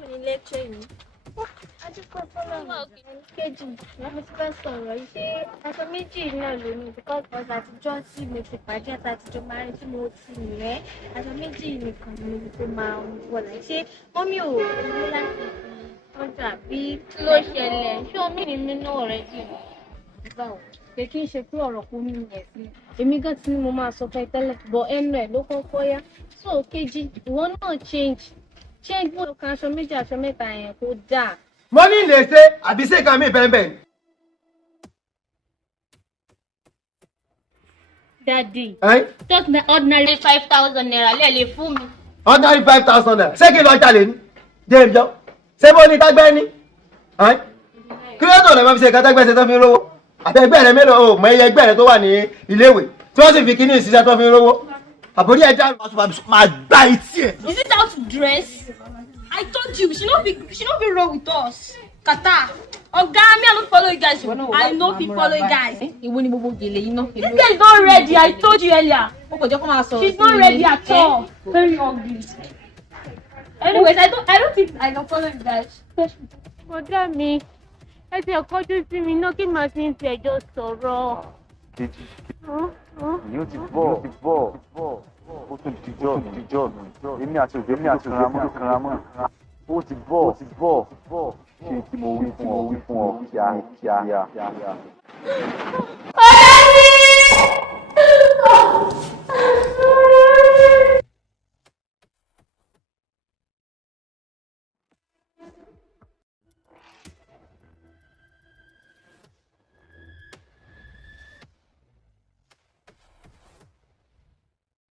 Ní lecture yìí. Adúgbò fọlọ́run kejì mo ti fẹ́ sọ̀rọ̀ yìí ṣé aṣọ méjì náà ló ní because àtijọ́ tí mo ti pàdé àtàtijọ́ máa rí tí mo ti rẹ̀ aṣọ méjì nìkan ni mo ti máa ń wọ̀ láì ṣe mọ́mí ò ní láti fi ọjà bí ló ṣẹlẹ̀ ṣé omi ni mi náà rẹ̀ jù. Báwo pé kí n ṣe pé ọ̀rọ̀ kò ní yẹn sí èmi gan tí mo máa sọ fẹ́ tẹ́lẹ̀ bọ̀ ẹnu ẹ̀ ló kọ́kọ́ yá so kejì ìwọ náà change gbọ́dọ̀ kan aṣọ méjì aṣọ mẹ́ta yẹn kó dáa. Mo ní lè ṣe àbí ṣe kan mi bẹ́ẹ̀. Daddy, just the ordinary 5,000 naira lè fún mi. Ordinary 5,000 naira. Ṣé kí lọ jalè ní? James jọ. Ṣé mo ní tágbẹ́ ní? Kí ló tó lè máa fi ṣe ìkátágbẹ́ ṣe tó fi rówó? Àbí ẹgbẹ́ rẹ mélòó o mọ iye ẹgbẹ́ rẹ tó wà ní iléèwé tí wọ́n sì fi kíní ìṣiṣẹ́ tó fi rówó? Àbórí ẹja máa gbá etí ẹ̀. Is it how to dress? I told you, she not be wrong with us. Kata. Oga, me I don't follow you guys. I know people follow you guys. This girl is not ready. I told you earlier. She's not ready at all. Very ugly. Anyways, I don't think I can follow you guys. Bọ̀dá mi, ẹ ti ọkọjú sí mi náà kí màá fi ń ti ẹjọ́ sọ̀rọ̀. Yóò ti bọ̀. Ó tún dijọ́ mi. Èmi àti òbí kanra mọ́. Ó ti bọ̀. Ṣé tí mo wí fún ọ kíá.